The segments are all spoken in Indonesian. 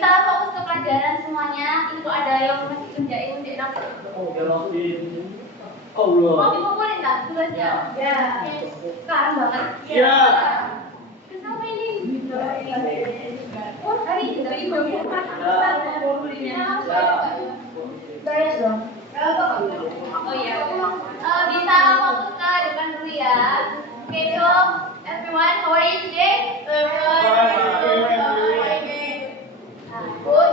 bisa fokus ke pelajaran semuanya. Itu ada yang masih kerjain nanti. Oh, jelasin. Mau dikumpulin nggak tugasnya? Ya. Sekarang banget. Ya. Kenapa ini? Oh, hari dari bagian beres dong. Oh iya. Bisa fokus ke depan dulu ya. Okay, so everyone, how are you today? Good.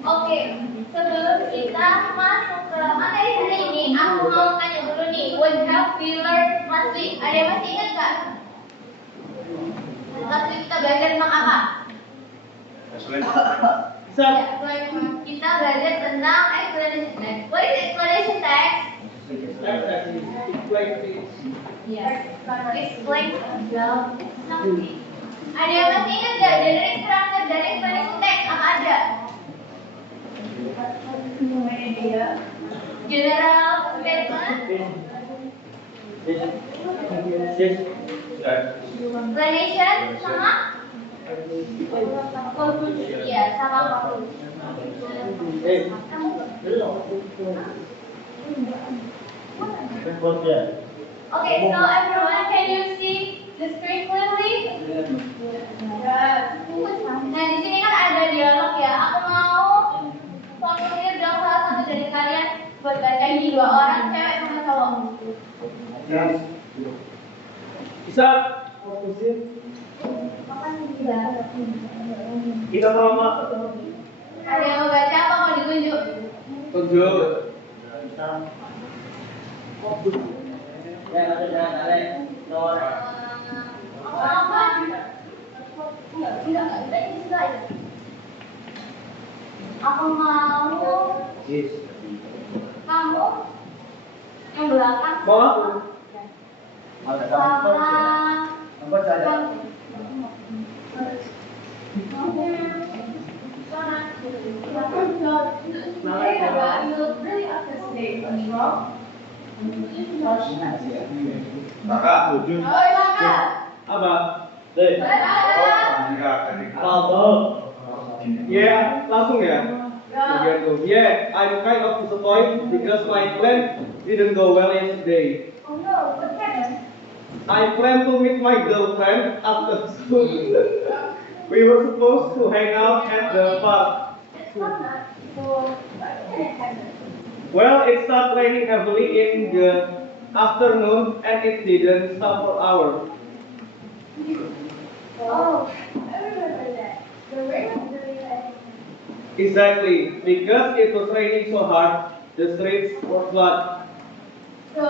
Oke, sebelum kita masuk ke materi hari ini, aku mau tanya dulu nih, what have we learned last week? Ada yang masih ingat nggak? Last week kita belajar tentang apa? Kita belajar tentang explanation text. What is explanation text? Yes, explain about something. Ada yang masih ingat nggak dari structure dari explanation text apa aja? General statement, explanation sama conclusion. Iya, sama conclusion. Okay, so everyone, can you see the screen clearly? Nah, di sini kan ada dialog ya. Aku mau formulir dong salah satu dari kalian buat baca ini, 2 orang, cewek sama cowok. Bisa fokusin. Kita sama. Ada yang mau baca apa mau ditunjuk? Tunjuk. Aku mau kamu yang belakang Mau? Apa? Yeah, langsung ya. Yeah, I'm kind of disappointed because my plan didn't go well yesterday. Oh no, what happened? I plan to meet my girlfriend after school. We were supposed to hang out at the park. Well, it started raining heavily in the afternoon and it didn't stop for hours. Oh, I remember that. The rain was really heavy. Exactly, because it was raining so hard, the streets were flooded. So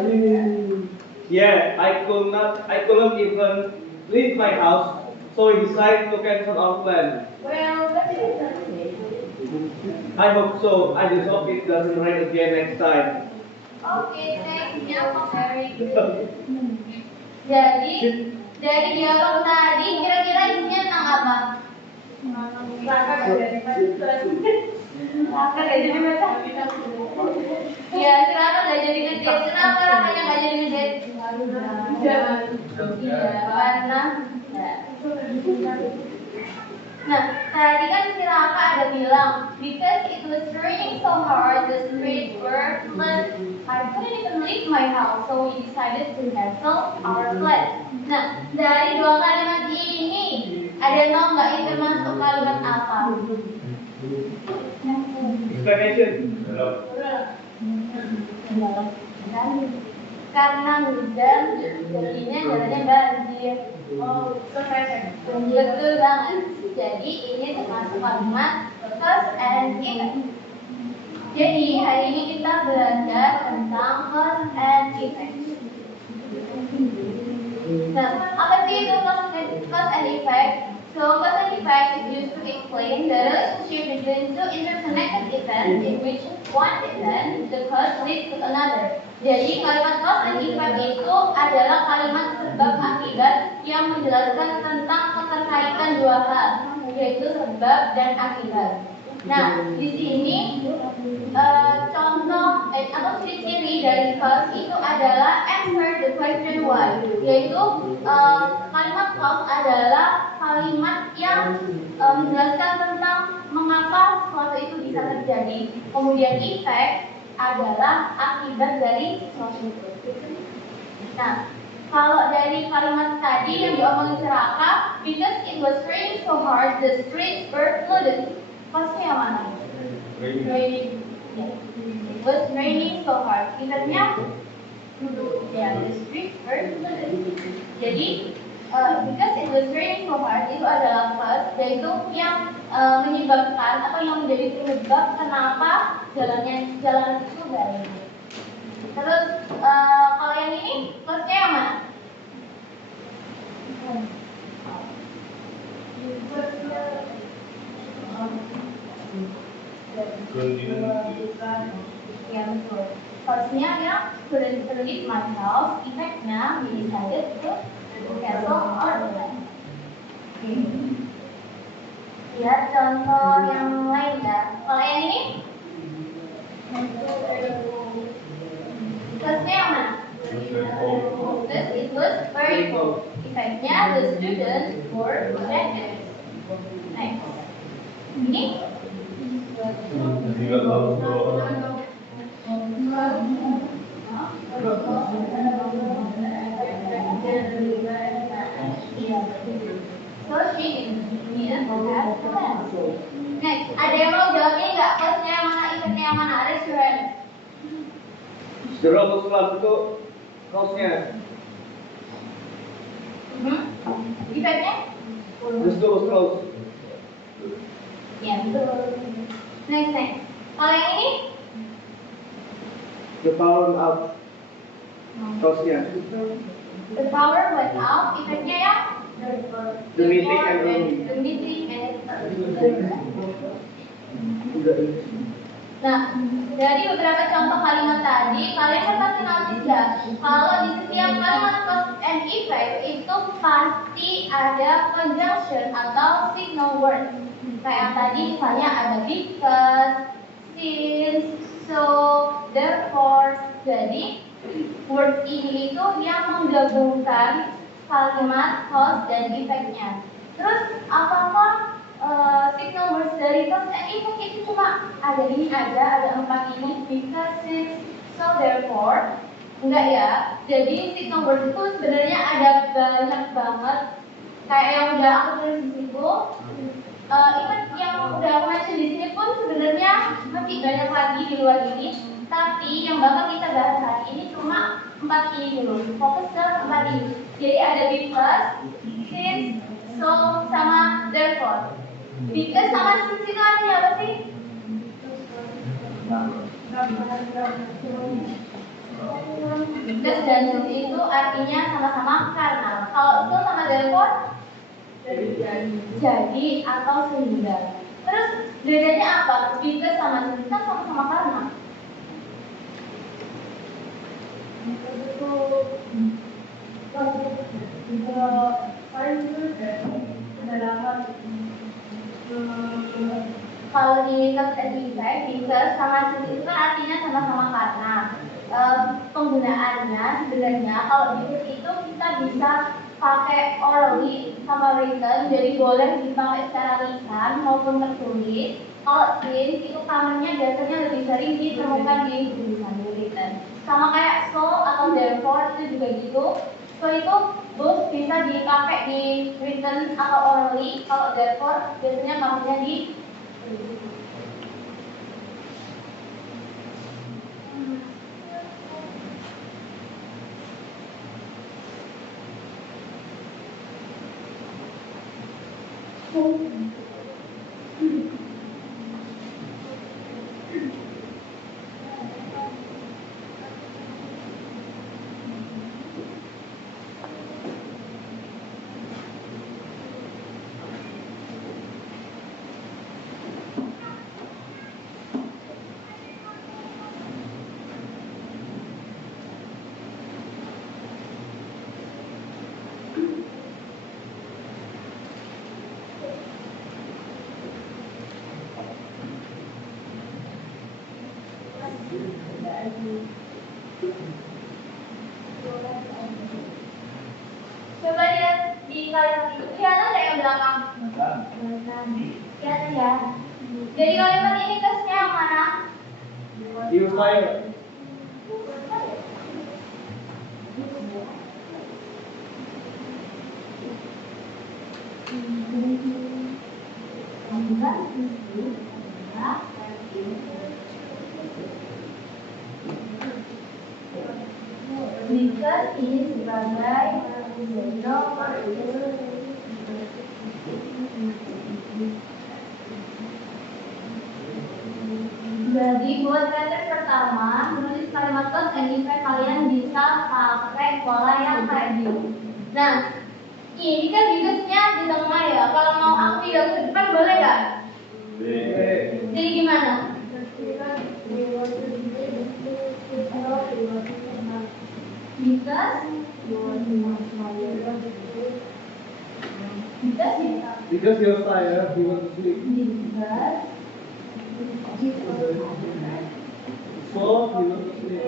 you Yeah, I couldn't even leave my house, so we decided to cancel our plan. well, what did you say? I hope so. I just hope it doesn't rain again next time. Okay, thank you for sharing. Jadi, dari dialog tadi kira-kira isinya tentang apa? Ya, kenapa nggak jadi ngedate? Kenapa rasanya nggak jadi ngedate? Iya, karena nah, tadi kan si Raka ada bilang because it was raining so hard, the streets were flooded. I couldn't even leave my house, so we decided to cancel our plan. Nah, dari 2 kalimat ini, ada yang tahu nggak itu masuk kalimat apa? Explanation. Karena hujan, jadinya jalannya banjir. Oh, betul banget. Jadi ini termasuk kalimat cause and effect. Jadi hari ini kita belajar tentang cause and effect. Nah, apa sih itu cause and effect? So, cause and effect is used to explain the relationship between two interconnected events in which one event, the cause, leads to another. Jadi, kalimat cause and effect itu adalah kalimat sebab akibat yang menjelaskan tentang keterkaitan 2 hal, yaitu sebab dan akibat. Nah, di sini contoh atau ciri-ciri dari cause itu adalah answer the question 1, yaitu kalimat cause adalah kalimat yang menjelaskan tentang mengapa sesuatu itu bisa terjadi. Kemudian effect adalah akibat dari sesuatu itu. Nah, kalau dari kalimat tadi yang diomongin Raka, because it was raining so hard, the streets were flooded. Maksudnya yang mana? Raining. Yeah. It was raining so hard. Effectnya, ya, the streets were flooded. Jadi, because it was raining so hard itu adalah cause, yaitu yang menyebabkan atau yang menjadi penyebab kenapa jalanan itu banjir. Terus kalau yang ini cause-nya yang mana? Ya betul. Cause-nya yang couldn't leave my house, effect-nya we decided to cancel our plan. Lihat contoh yang lain ya. Kalau yang ini, cause-nya yang mana? Because it was very cold. Effect-nya the students were jackets. Next. Ini? So she didn't have plans. Next, ada yang mau jawab ini nggak? Cause-nya yang mana, effect-nya yang mana? Raise your hand. Saudara atau selat itu cause-nya. Effect-nya? The store was closed. Ya betul. Next. Kalau yang ini? The power went out. Cause-nya. The power went out. Effect-nya ya? The meeting and early. The meeting and Nah, dari beberapa contoh kalimat tadi, kalian kan pasti notice nggak? Kalau di setiap kalimat cause and effect itu pasti ada conjunction atau signal word. Kayak tadi misalnya ada because, since, so, therefore. Jadi word ini itu yang menggabungkan kalimat cause dan effect-nya. Terus apakah signal words dari cause and effect itu cuma ada ini aja, ada 4 ini, because, since, so, therefore? Enggak ya. Jadi signal words itu sebenarnya ada banyak banget. Kayak yang udah aku tulis di situ. Even yang udah aku mention di sini pun sebenarnya masih banyak lagi di luar ini. Tapi yang bakal kita bahas hari ini cuma 4 ini dulu. Fokus ke 4 ini. Jadi ada because, since, so, sama therefore. Because sama since itu artinya apa sih? Because dan since itu artinya sama-sama karena. Kalau itu sama therefore, jadi atau sehingga. Terus bedanya apa? Because sama since kan sama-sama karena. Kalau di cause and effect, because sama since itu kan artinya sama-sama karena. Penggunaannya sebenarnya kalau because itu kita bisa pakai orally sama written, jadi boleh dipakai secara lisan maupun tertulis. Kalau since itu commonnya biasanya lebih sering ditemukan di tulisan written. Sama kayak so atau therefore itu juga gitu. So itu both bisa dipakai di written atau orally. Kalau therefore biasanya commonnya di kalimat itu kelihatan nggak yang belakang? Kelihatan ya. Jadi kalimat ini tesnya yang mana? He was tired. Because ini sebagai nomor jadi buat sentence pertama menulis kalimat cause and effect kalian bisa pakai pola yang kayak gini. Nah, ini kan bigasnya di tengah ya. Kalau mau aku bilang ke depan boleh nggak? Boleh. Jadi gimana? Because he was tired, he went to sleep. So he went to sleep.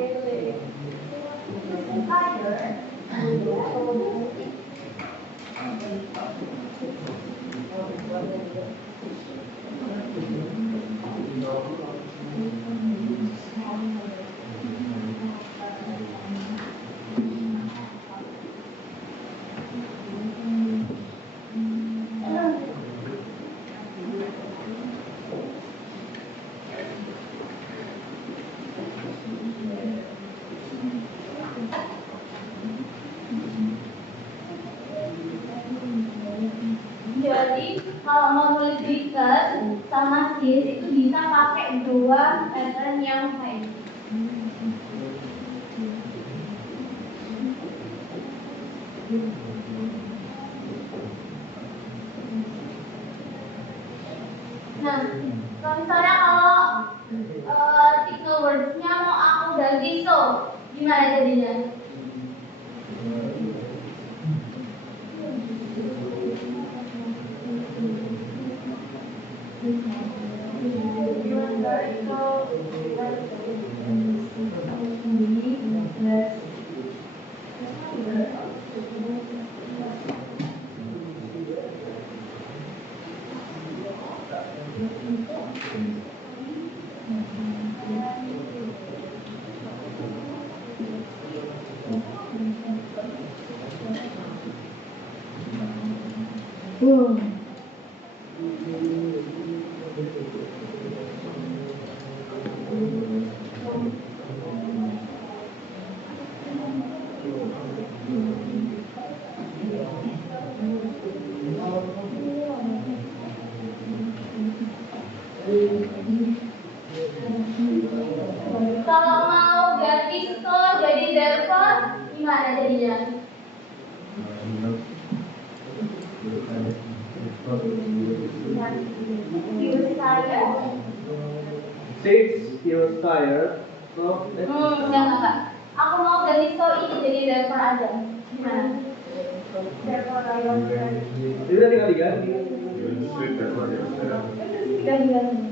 Jadi kalau mau nulis because sama this itu bisa pakai dua pattern yang kayak nah, kalau misalnya kalau artikel words-nya mau aku ganti so, gimana jadinya? Kalau mau ganti so jadi therefore, gimana jadinya? Since he was tired, so Enggak. Aku mau ganti so ini jadi therefore aja. Gimana? Udah tinggal diganti. Ganti.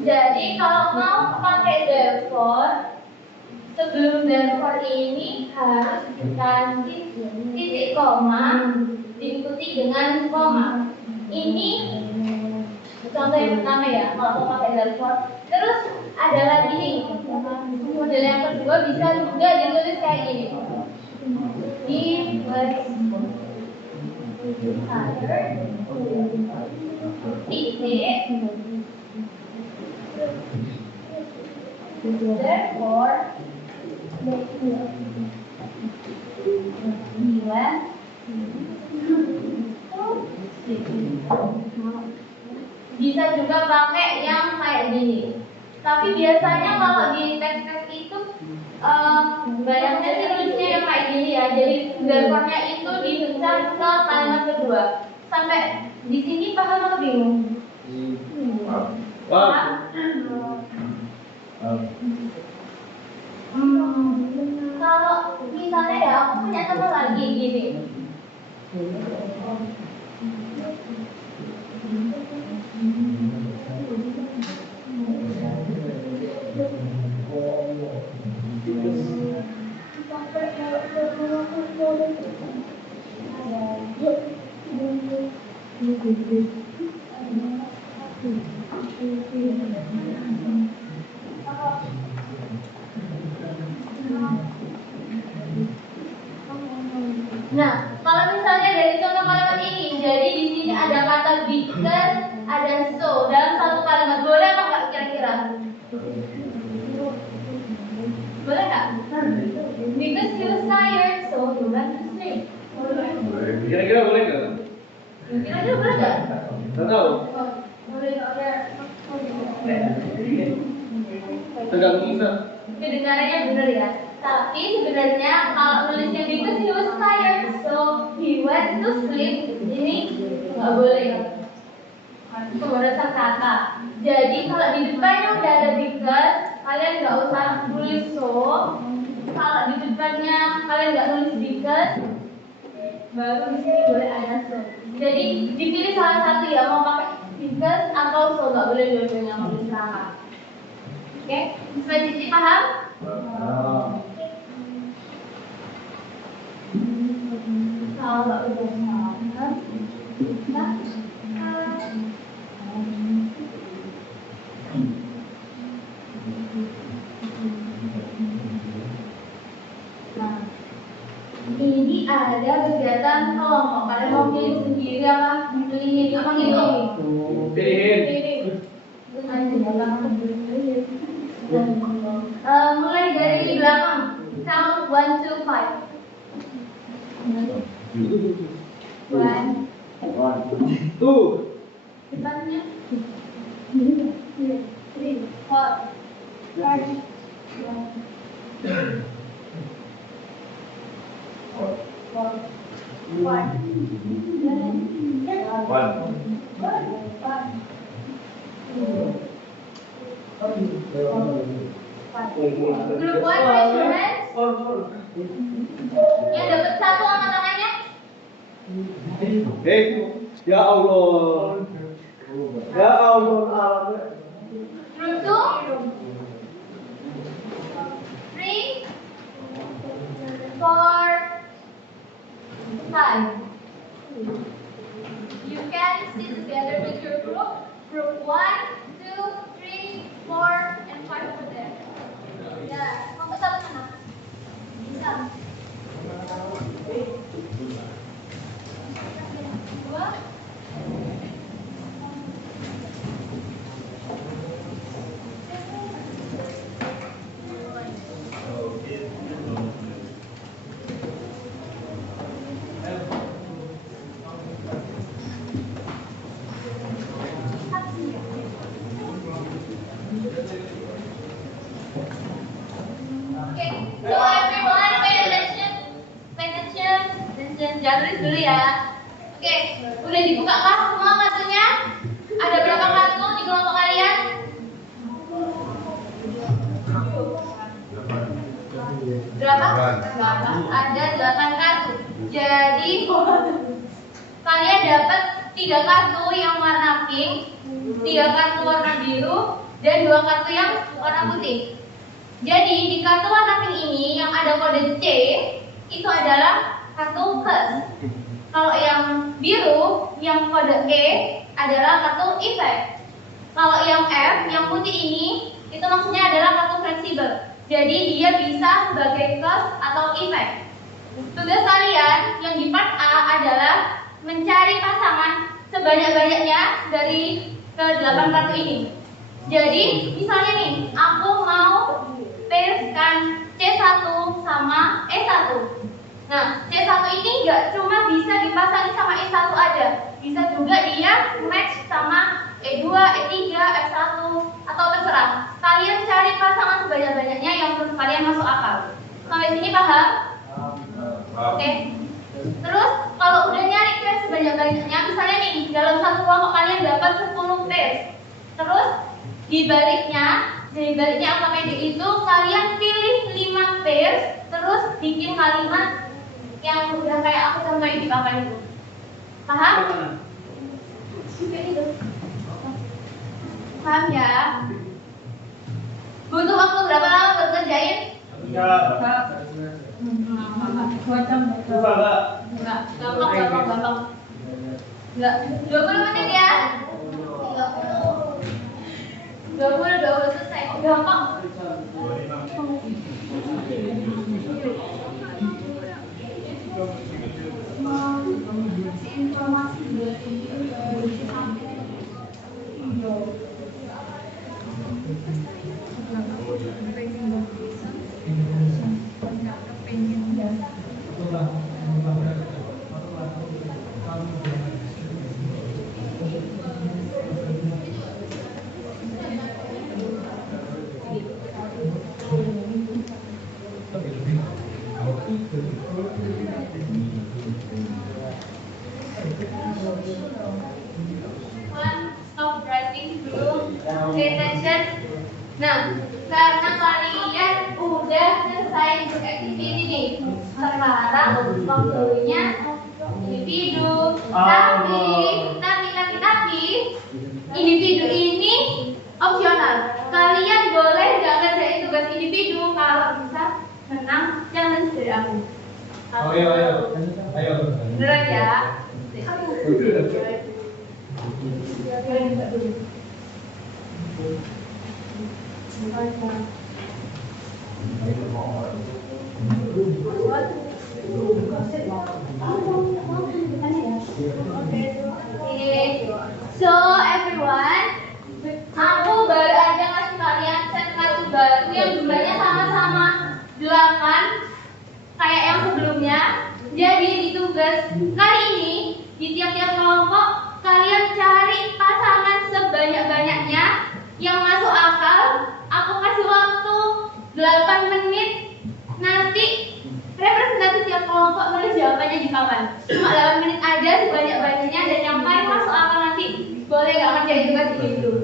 Jadi kalau mau pakai therefore, sebelum therefore ini harus dikasih titik koma diikuti dengan koma. Ini contoh yang pertama ya, kalau mau pakai therefore. Terus ada lagi nih, model yang kedua bisa juga ditulis kayak gini. He was tired. Titik. Therefore, bisa juga pakai yang kayak gini. Tapi biasanya kalau di teks-teks itu banyaknya sih tulisnya yang kayak ini ya. Jadi therefore-nya itu dipecah ke kalimat kedua. Sampai di sini paham atau bingung? Wah. Kalau misalnya ya aku punya teman lagi gini. Nah, kalau misalnya dari contoh kalimat ini, jadi di sini ada kata because, ada so dalam satu kalimat, boleh apa nggak kira-kira? Boleh nggak? Because he was tired, so he went to sleep. Kira-kira boleh nggak? Kira-kira boleh nggak? Nggak tahu. Tergantung Isa. Kedengarannya benar ya. Tapi sebenarnya kalau nulisnya because he was tired, so he went to sleep, ini nggak boleh. Pemrosesan kata. Jadi kalau di depannya udah ada because, kalian nggak usah nulis so. Kalau di depannya kalian nggak nulis because, baru di sini boleh ada so. Jadi dipilih salah satu ya, mau pakai because atau so, nggak boleh dua-duanya mau diserahkan. Oke, sampai di sini paham? Kalau nggak udah paham, kita ini ada kegiatan kelompok. Kalian mau pilih sendiri apa? Pilih apa ini? Pilihin. Mulai dari belakang. Count 1, 2, 5. 1, 2. depannya 3, 4, 5, Group 1, raise your hands. Yang dapat satu angkat tangannya. Ya Allah. Ya Allah. Group 2, 3, 4, 5. You can sit together with your group. Group 1, 2, 3, 4, and 5 over there. Ya, mau ke sana mana? Bisa. 2. Okay, so everyone pay attention. Jangan tulis dulu ya. Oke, udah dibuka kah semua kartunya? Ada berapa kartu di kelompok kalian? Berapa? Ada 8 kartu. Jadi kalian dapat 3 kartu yang warna pink, 3 kartu warna biru, dan 2 kartu yang warna putih. Jadi di kartu warna pink ini yang ada kode C itu adalah kartu curse. Kalau yang biru yang kode E adalah kartu effect. Kalau yang F yang putih ini itu maksudnya adalah kartu fleksibel. Jadi dia bisa sebagai curse atau effect. Tugas kalian yang di part A adalah mencari pasangan sebanyak-banyaknya dari ke-8 kartu ini. Jadi misalnya nih, aku mau pairkan C1 sama E1. Nah, C1 ini nggak cuma bisa dipasangin sama E1 aja, bisa juga dia match sama E2, E3, F1 atau terserah. Kalian cari pasangan sebanyak-banyaknya yang menurut kalian masuk akal. Sampai sini paham? Oke. Terus kalau udah nyari pairs sebanyak-banyaknya, misalnya nih dalam satu kelompok kalian dapat 10 pairs. Terus di baliknya alfabet itu kalian pilih 5 pairs, terus bikin kalimat yang udah kayak aku contohin di papan itu. Paham? Paham ya? Butuh waktu berapa lama buat kerjain? Enggak. 2 jam. Enggak, gampang. Enggak, 20 menit ya? 20 selesai, gampang. Informasi stop driving dulu. Pay attention. Nah, karena kalian udah selesai untuk activity nih, sekarang waktunya individu. Tapi individu ini opsional. Kalian boleh nggak kerjain tugas individu kalau bisa menang challenge dari aku. Ayo. Beneran ya? So everyone, aku baru aja ngasih kalian set kartu baru yang jumlahnya sama-sama 8 kayak yang sebelumnya. Jadi di tugas kali ini di tiap-tiap kelompok kalian cari pasangan sebanyak-banyaknya yang masuk akal. Aku kasih waktu 8 menit. Nanti representasi tiap kelompok nulis jawabannya di papan. Cuma 8 menit aja sebanyak-banyaknya, dan yang paling masuk akal nanti boleh nggak ngerjain tugas ini dulu.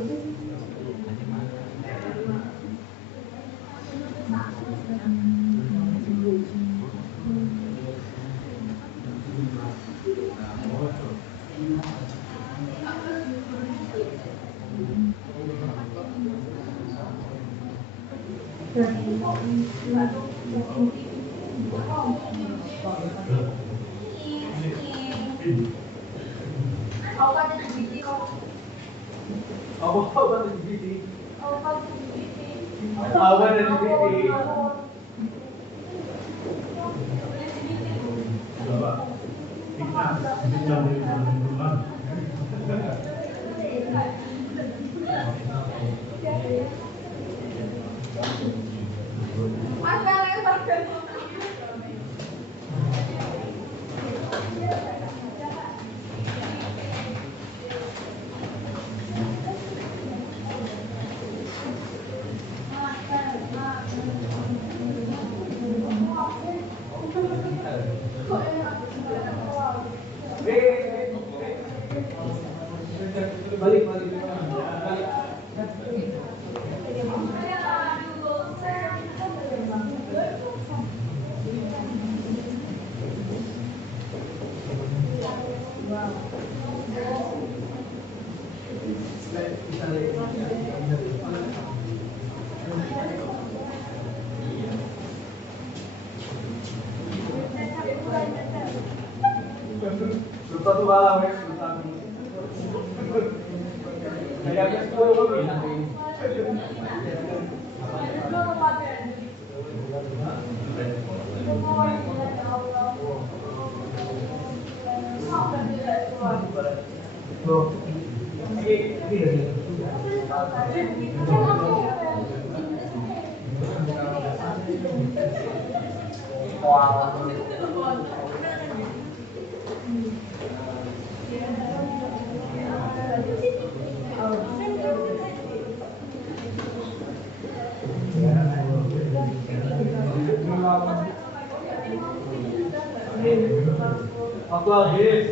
Waktu habis.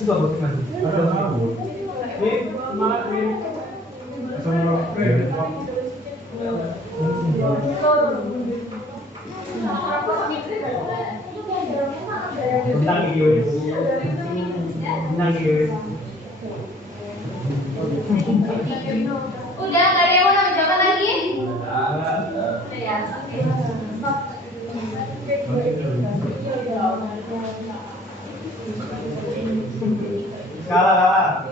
Coba bagaimana? Ini semangat nih. Tentang ini. Tentang ini. Udah, nggak ada yang mau menjawab lagi? Ya, Kalah.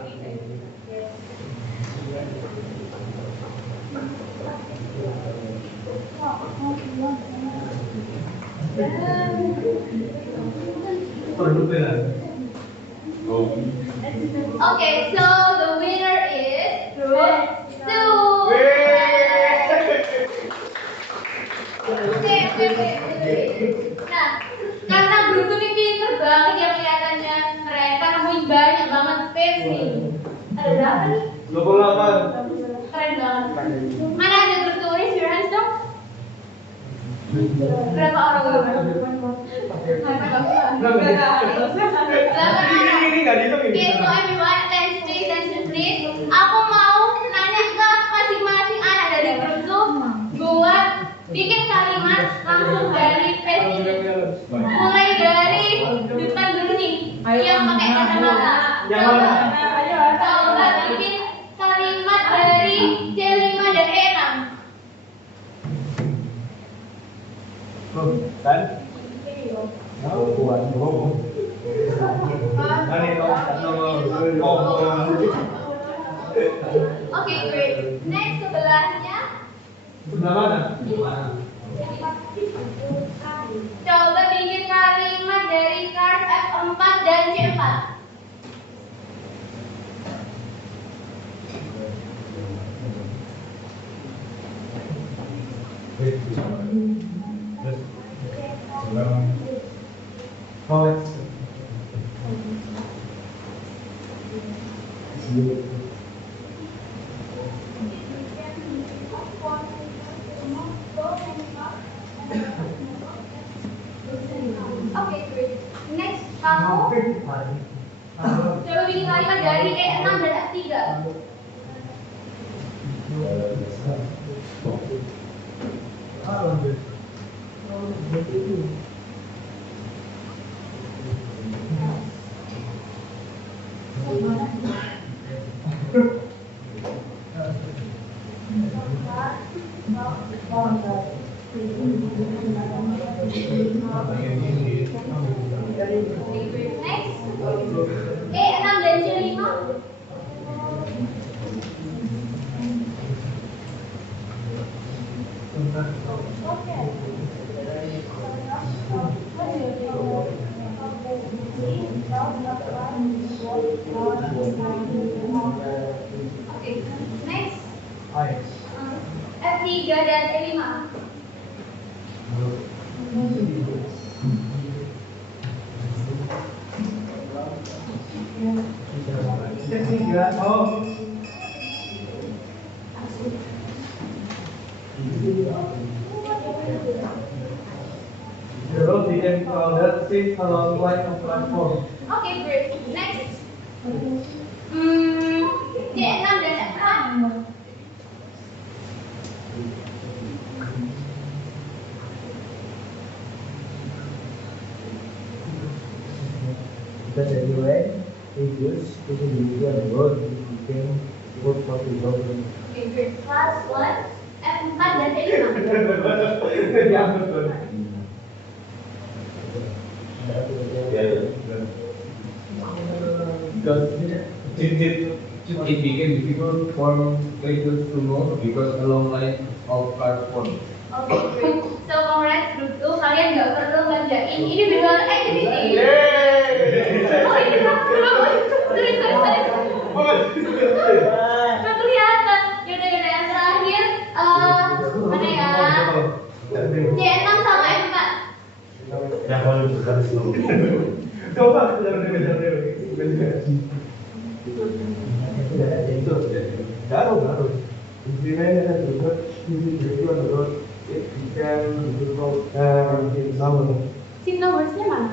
Okay, so the winner is Group 2. Nah, karena Group 2 ini pinter banget ya kelihatannya, mereka nemuin banyak banget space nih. Ada berapa nih? 28. Keren banget. Mana ada Group 2? Raise your hands dong. Berapa orang? Ini nggak dihitung ini. Okay, so everyone, let's stay attention please. Aku mau nanya ke masing-masing anak dari Group 2 buat bikin kalimat langsung dari page ini. Mulai dari depan dulu nih, yang pakai kacamata. Yang mana? Coba bikin kalimat dari C5 dan E6. Kan? Oke, great. Next sebelahnya. Sebelah mana? Coba bikin kalimat dari card F4 dan C4. Oke, great. Next, kamu coba bikin kalimat dari E6 dan F3. Next, E6 dan C5. Oke, next, F3 dan E5. Oke, great. Next, C6 dan F4. Because anyway, it used to be individual road, it became road for the government. Oke, great. Last one, F4 dan C5. Because it became difficult for vehicles to move because a long line of cars formed. Oke, great. So, congrats Group 2, kalian nggak perlu ngerjain individual activity. Oh, ini belum. Sorry. Nggak kelihatan. Yaudah, yang terakhir, mana ya? C6 sama F4. Yang paling besar itu. Coba Baru. Implement and result individual road, it became difficult in summer. Sim nomornya mana?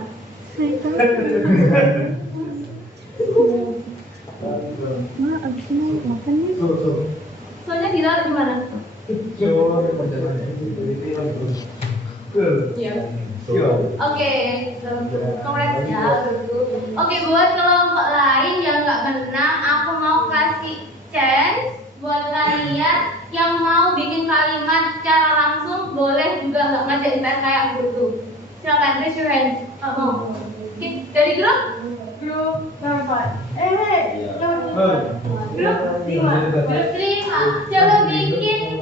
Oke, so congrats ya. Oke, buat kelompok lain yang nggak menang, aku mau kasih chance buat kalian yang mau bikin kalimat secara langsung, boleh juga nggak ngerjain PR kayak aku dulu. Silakan raise your hand. Oke, dari grup? Grup berapa? Grup 5. Grup 5. Coba bikin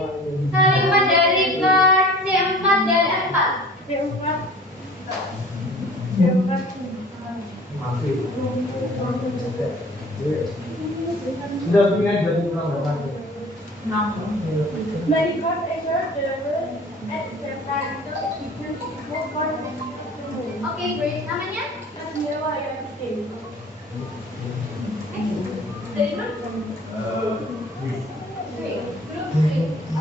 kalimat dari kelas C4 dan F4. Sudah punya jadi berapa? 6. Dari kelas F4 Oke, great. Namanya? Dari grup? Great. Group 3. I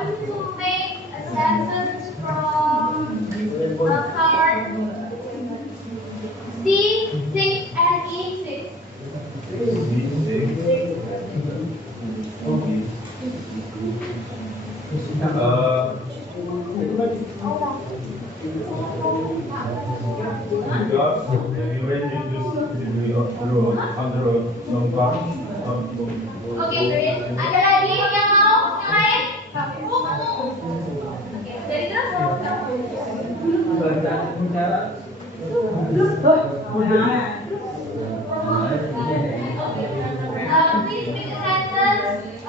want to make a sentence from card C6 and E6. Oke, great. Ada lagi yang mau? Yang lain? Oke, dari grup? Please make a sentence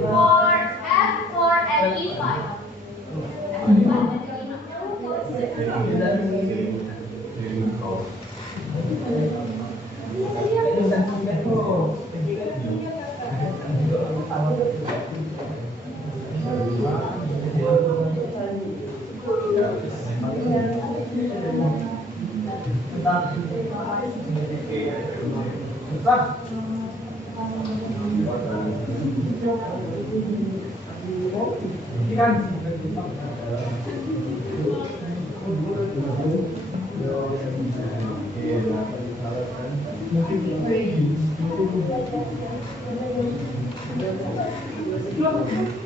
for F4 and E5.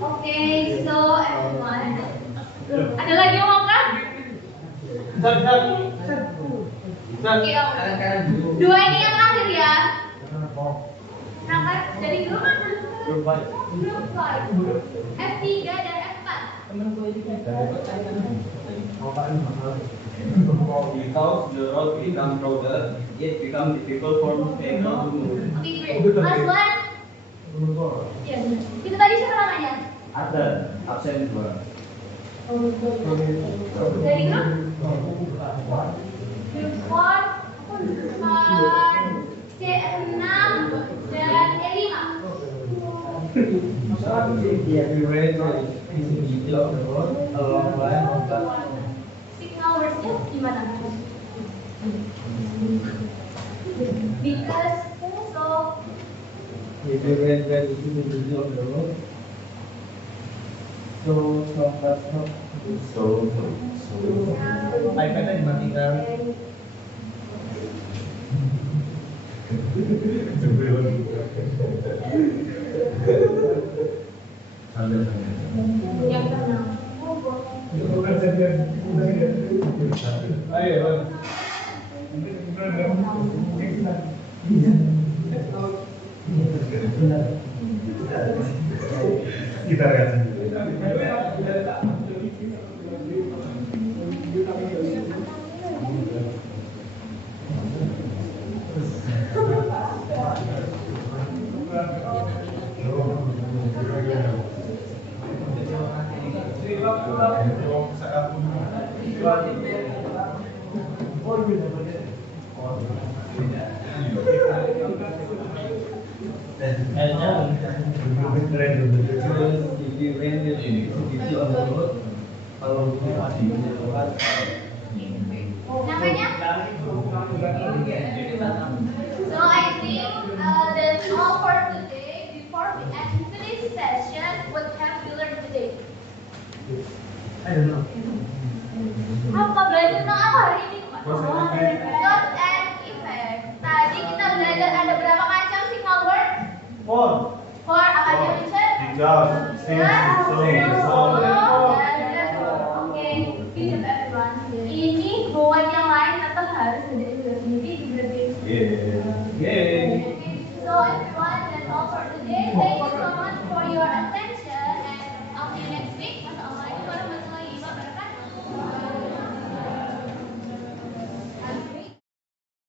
Okay, so everyone. Ada lagi yang mau kan? Oke, dua ini yang terakhir ya. Berangkat dari grup mana? Grup 5. F3 dan F4. Because the road become crowded, it become difficult for people to move. Okay, great. Last one. Yes. Kita tadi siapa namanya? Ada absen 2. Dari grup? Grup 4, C6 dan E5. Signal wordsnya gimana? Because iPad-nya dimatikan. yang tenang. Ayo. Kita lihat. Namanya? So I think that's all for today. Before we end today's session, what have you learned today? Apa belajar tentang apa hari ini? Cause and effect. Tadi kita belajar ada berapa macam signal word? 4 apa aja, Richard? Yeah, same, so,